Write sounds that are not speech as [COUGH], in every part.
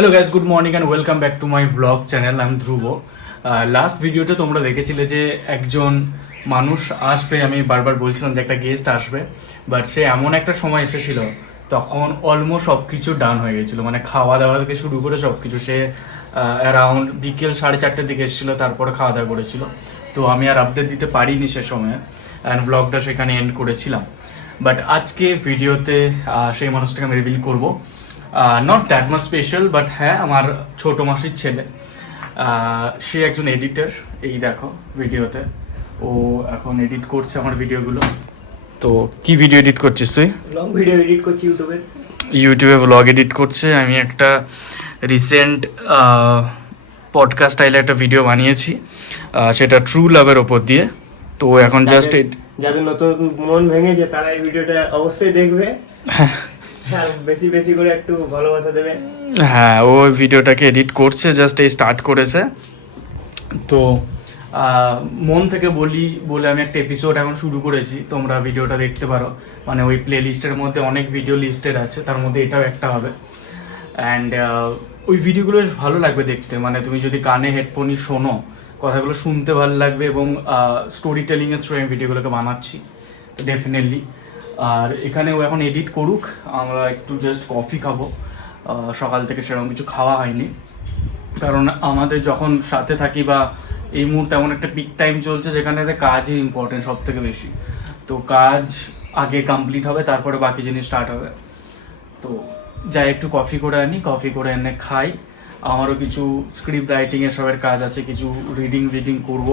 Hello guys good morning and welcome back to my blog channel আমি Dhruv last ভিডিওতে তোমরা দেখেছিলে যে একজন মানুষ আসবে, আমি বারবার বলছিলাম যে একটা গেস্ট আসবে বাট সে এমন একটা সময় এসেছিল, তখন অলমোস্ট সব কিছু ডান হয়ে গেছিল। মানে খাওয়া দাওয়া থেকে শুরু করে সব কিছু সে অ্যারাউন্ড বিকেল সাড়ে চারটের দিকে এসেছিল, তারপরে খাওয়া দাওয়া করেছিল। তো আমি আর আপডেট দিতে পারিনি সে সময় অ্যান্ড ব্লগটা সেখানে এন্ড করেছিলাম। বাট আজকে ভিডিওতে সেই মানুষটাকে আমি রিভিল করব। Not that much special but হ্যাঁ আমার ছোট মাসির ছেলে। সে একজন এডিটর এই দেখো ভিডিওতে। ও এখন এডিট করছে আমার ভিডিওগুলো। তো কি ভিডিও এডিট করছিস তুই? লং ভিডিও এডিট করছি ইউটিউবে ইউটিউবে ব্লগ এডিট করছে। আমি একটা রিসেন্ট পডকাস্ট স্টাইলে একটা ভিডিও বানিয়েছি। সেটা ট্রু লাভের ওপর দিয়ে। তো এখন জাস্ট যাদের- যাদের নতুন মন ভেঙেছে তারা এই ভিডিওটা অবশ্যই দেখবে। হ্যাঁ। বেশি বেশি করে একটু ভালোবাসা দেবে। হ্যাঁ ও ভিডিওটাকে এডিট করছে জাস্ট এই স্টার্ট করেছে। তো মন থেকে বলি, বলে আমি একটা এপিসোড এখন শুরু করেছি, তোমরা ভিডিওটা দেখতে পারো। মানে ওই প্লে লিস্টের মধ্যে অনেক ভিডিও লিস্টেড আছে, তার মধ্যে এটাও একটা হবে। অ্যান্ড ওই ভিডিওগুলো বেশ ভালো লাগবে দেখতে। মানে তুমি যদি কানে হেডফোনই শোনো, কথাগুলো শুনতে ভালো লাগবে এবং স্টোরি টেলিংয়ের থ্রু আমি ভিডিওগুলোকে বানাচ্ছি। ডেফিনেটলি আর এখানে ও এখন এডিট করুক, আমরা একটু জাস্ট কফি খাব। সকাল থেকে সেরকম কিছু খাওয়া হয়নি। কারণ আমাদের যখন সাথে থাকি বা এই মুহূর্তে এমন একটা পিক টাইম চলছে যেখানে কাজই ইম্পর্টেন্ট সব থেকে বেশি। তো কাজ আগে কমপ্লিট হবে, তারপরে বাকি জিনিস স্টার্ট হবে। তো যাই, একটু কফি করে আনি কফি করে এনে খাই। আমারও কিছু স্ক্রিপ্ট রাইটিং এর সবের কাজ আছে, কিছু রিডিং রিডিং করব।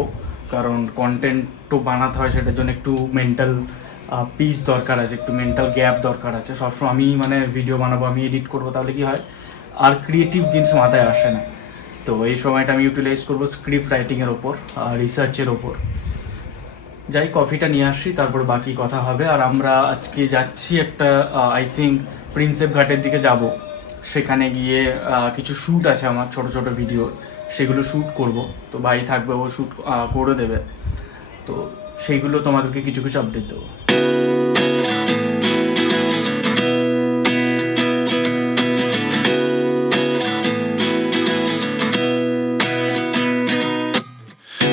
কারণ কন্টেন্ট তো বানাতে হয়, সেটার জন্য একটু মেন্টাল পিস দরকার আছে, একটু মেন্টাল গ্যাপ দরকার আছে। সবসময় আমি মানে ভিডিও বানাবো, আমি এডিট করব, তাহলে কি হয়? আর ক্রিয়েটিভ জিনিস মাথায় আসে না। তো এই সময়টা আমি ইউটিলাইজ করব স্ক্রিপ্ট রাইটিংয়ের ওপর রিসার্চের ওপর। যাই কফিটা নিয়ে আসি, তারপর বাকি কথা হবে। আর আমরা আজকে যাচ্ছি একটা আই থিঙ্ক প্রিন্সেপ ঘাটের দিকে যাব। সেখানে গিয়ে কিছু শ্যুট আছে আমার ছোট ছোট ভিডিও সেগুলো শ্যুট করব। তো ভাই থাকবে, ও শ্যুট করে দেবে। তো সেইগুলো তোমাদেরকে কিছু কিছু আপডেট দেবো।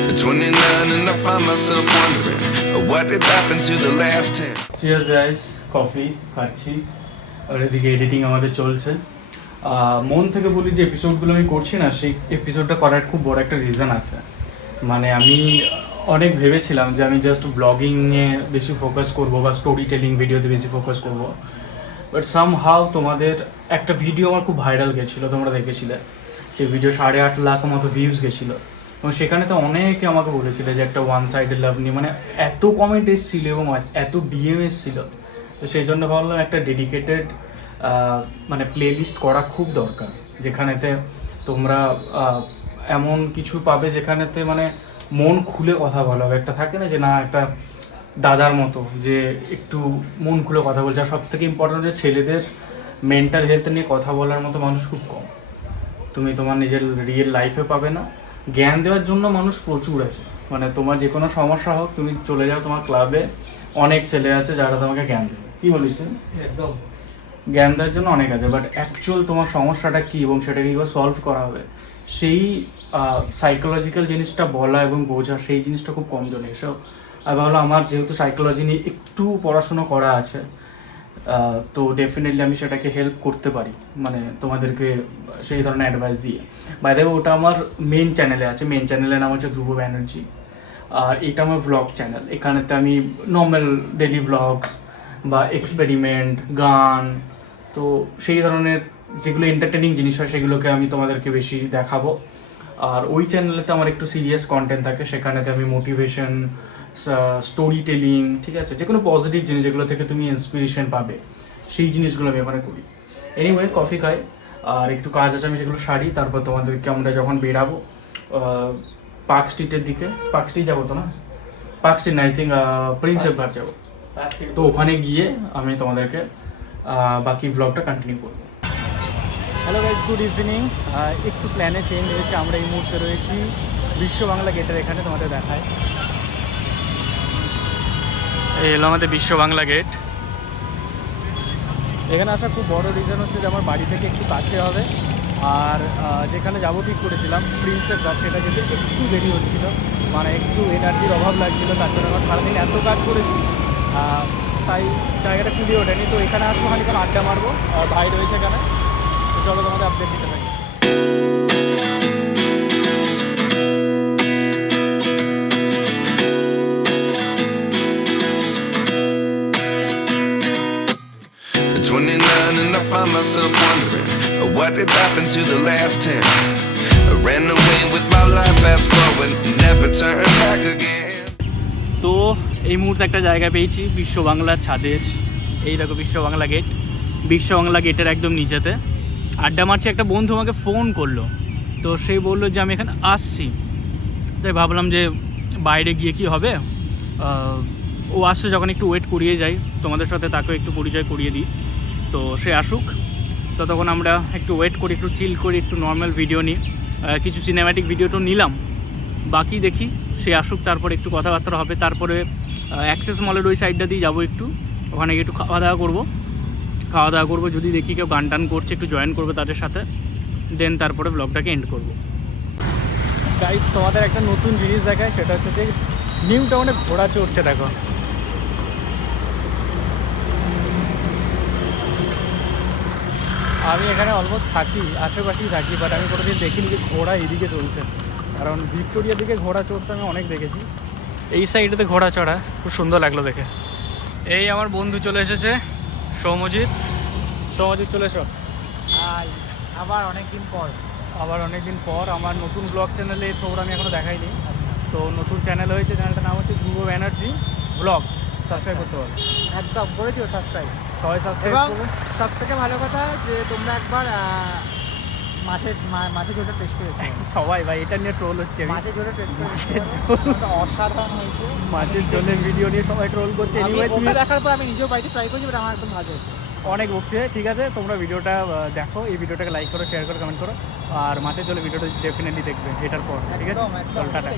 At 29 and I find myself wondering uh, what did happen to the last 10. Cheers guys coffee খাচ্ছি। আর এদিকে এডিটিং আমাদের চলছে। মন থেকে বলি যে এপিসোডগুলো আমি করছি না সেই এপিসোডটা করার খুব বড় একটা রিজন আছে। মানে আমি অনেক ভেবেছিলাম যে আমি জাস্ট ব্লগিংয়ে বেশি ফোকাস করব বা স্টোরি টেলিং ভিডিওতে বেশি ফোকাস করব। বাট সাম হাউ তোমাদের একটা ভিডিও আমার খুব ভাইরাল গেছিল, তোমরা দেখেছিলে। সেই ভিডিও সাড়ে আট লাখ মতো ভিউজ গেছিল। এবং সেখানে তো অনেকে আমাকে বলেছিল যে একটা ওয়ান সাইডেড লাভ নিয়ে মানে এত কমেন্ট এসেছিল এবং এত ডিএম এসেছিল। তো সেই জন্য ভাবলাম একটা ডেডিকেটেড মানে প্লে লিস্ট করা খুব দরকার। যেখানেতে তোমরা এমন কিছু পাবে যেখানেতে মানে মন খুলে কথা বলা হবে। একটা থাকে না যে না একটা দাদার মতো যে একটু মন খুলে কথা বলছে। আর সব থেকে ইম্পর্টেন্ট যে ছেলেদের মেন্টাল হেলথ নিয়ে কথা বলার মতো মানুষ খুব কম। তুমি তোমার নিজের রিয়েল লাইফে পাবে না। জ্ঞান দেওয়ার জন্য মানুষ প্রচুর আছে। মানে তোমার যে কোনো সমস্যা হোক তুমি চলে যাও তোমার ক্লাবে অনেক ছেলে আছে যারা তোমাকে জ্ঞান দেবে। কি বলিস একদম। জ্ঞান দেওয়ার জন্য অনেক আছে। বাট অ্যাকচুয়াল তোমার সমস্যাটা কী এবং সেটাকে কীভাবে সলভ করা হবে? সেই সাইকোলজিক্যাল জিনিসটা বলা এবং বোঝা, সেই জিনিসটা খুব কম জনে এসব আমি ভাবলাম আমার যেহেতু সাইকোলজি নিয়ে একটু পড়াশুনো করা আছে তো ডেফিনেটলি আমি সেটাকে হেল্প করতে পারি মানে তোমাদেরকে সেই ধরনের অ্যাডভাইস দিয়ে। বাই দেবে ওটা আমার মেন চ্যানেলে আছে মেন চ্যানেলের নাম হচ্ছে ধ্রুব ব্যানার্জি। আর এটা আমার ভ্লগ চ্যানেল এখানেতে আমি নর্মাল ডেলি ভ্লগস বা এক্সপেরিমেন্ট গান, তো সেই ধরনের যেগুলো এন্টারটেনিং জিনিস হয় সেগুলোকে আমি তোমাদেরকে বেশি দেখাবো। আর ওই চ্যানেলেতে আমার একটু সিরিয়াস কন্টেন্ট থাকে সেখানেতে আমি মোটিভেশন স্টোরি টেলিং ঠিক আছে? যে কোনো পজিটিভ জিনিস যেগুলো থেকে তুমি ইন্সপিরেশন পাবে সেই জিনিসগুলো আমি ওখানে করি। এনিওয়ে কফি খাই আর একটু কাজ আছে আমি সেগুলো সারি তারপর তোমাদেরকে আমরা যখন বেরাবো পার্ক স্ট্রিটের দিকে পার্ক স্ট্রিট যাব তো না? পার্ক স্ট্রিট না আই থিঙ্ক প্রিন্সেপ ঘাট যাব। তো ওখানে গিয়ে আমি তোমাদেরকে বাকি ব্লগটা কন্টিনিউ করব। হ্যালো গাইজ গুড ইভিনিং একটু প্ল্যানে চেঞ্জ হয়েছে আমরা এই মুহূর্তে রয়েছি বিশ্ব বাংলা গেটের এখানে তোমাদের দেখায় এই হলো আমাদের বিশ্ব বাংলা গেট এখানে আসা খুব বড় রিজন হচ্ছে যে আমার বাড়ি থেকে একটু কাছে হবে। আর যেখানে যাব ঠিক করেছিলাম প্রিন্সের কাজ সেটা যেতে একটু দেরি হচ্ছিল। মানে একটু এনার্জির অভাব লাগছিল তার জন্য আমার সারাদিন এত কাজ করেছি। তাই জায়গাটা খুবই ওঠেনি। তো এখানে আসব খানিক্ষণ আড্ডা মারবো আর ভাই রয়েছে এখানে। চলো তোমাদের আপডেট দিতে থাকি and I find myself wondering uh, what did happen to the last 10. I ran away with my life, fast forward, never turn back again. তো এই মুহূর্তে একটা জায়গা পেয়েছি বিশ্ব বাংলার ছাদের এই দেখো বিশ্ব বাংলা গেট বিশ্ব বাংলা গেটের একদম নিচেতে আড্ডা মারছে, একটা বন্ধু আমাকে ফোন করল। তো সে বলল যে, আমি এখানে আসছি। তাই ভাবলাম যে, বাইরে গিয়ে কি হবে? ও আসছে যখন একটু ওয়েট করিয়ে যাই। তোমাদের সাথে তাকেও একটু পরিচয় করিয়ে দিই। তো সে আসুক। তো তখন আমরা একটু ওয়েট করি, একটু চিল করি, একটু নর্মাল ভিডিও নিই। কিছু সিনেম্যাটিক ভিডিও তো নিলাম। বাকি দেখি, সে আসুক, তারপরে একটু কথাবার্তা হবে। তারপরে অ্যাক্সেস মলের ওই সাইডটা দিয়ে যাব একটু। ওখানে একটু খাওয়া দাওয়া করব। খাওয়া দাওয়া করব, যদি দেখি কেউ গান টান করছে, একটু জয়েন করব তাদের সাথে দেন তারপরে ব্লগটাকে এন্ড করব। গাইস তোমাদের একটা নতুন জিনিস দেখায়, সেটা হচ্ছে যে নিউ টাউনে ঘোড়া চড়ছে, দেখো। আমি এখানে অলমোস্ট থাকি, আশেপাশেই থাকি বাট আমি কোনোদিন দেখিনি যে ঘোড়া এদিকে চলছে। কারণ ভিক্টোরিয়ার দিকে ঘোড়া চড়তে আমি অনেক দেখেছি। এই সাইডেতে ঘোড়া চড়া, খুব সুন্দর লাগল দেখে। এই আমার বন্ধু চলে এসেছে। সৌমজিৎ। সৌমজিৎ চলে এসো। আর আবার অনেক দিন পর। আবার অনেক দিন পর। আমার নতুন ব্লগ চ্যানেলে আমি এখনও দেখাইনি। তো নতুন চ্যানেল হয়েছে চ্যানেলটার নাম হচ্ছে ধ্রুব ব্যানার্জি ব্লগ সাবস্ক্রাইব করতে পারো একদম করে দিও সাবস্ক্রাইব সবাই সাবস্ক্রাইব এবং সব থেকে ভালো কথা যে তোমরা একবার মাছের মাছের ঝোলটা টেস্ট করেছ [LAUGHS] সবাই ভাই এটা নিয়ে ট্রোল হচ্ছে মাছের ঝোলটা টেস্ট করেছ অসাধারণ হয়েছে। মাছের ঝোলের ভিডিও নিয়ে সবাই ট্রোল করছে আমি ওটা দেখার পর আমি নিজেও বাড়িতে ট্রাই করছি বাট আমার একদম ভালো হয়েছে। অনেক বকছে ঠিক আছে? তোমরা ভিডিওটা দেখো এই ভিডিওটাকে লাইক করো শেয়ার করো কমেন্ট করো। আর মাছের জলে ভিডিওটা ডেফিনেটলি দেখবে এটার পর ঠিক আছে? টাটা।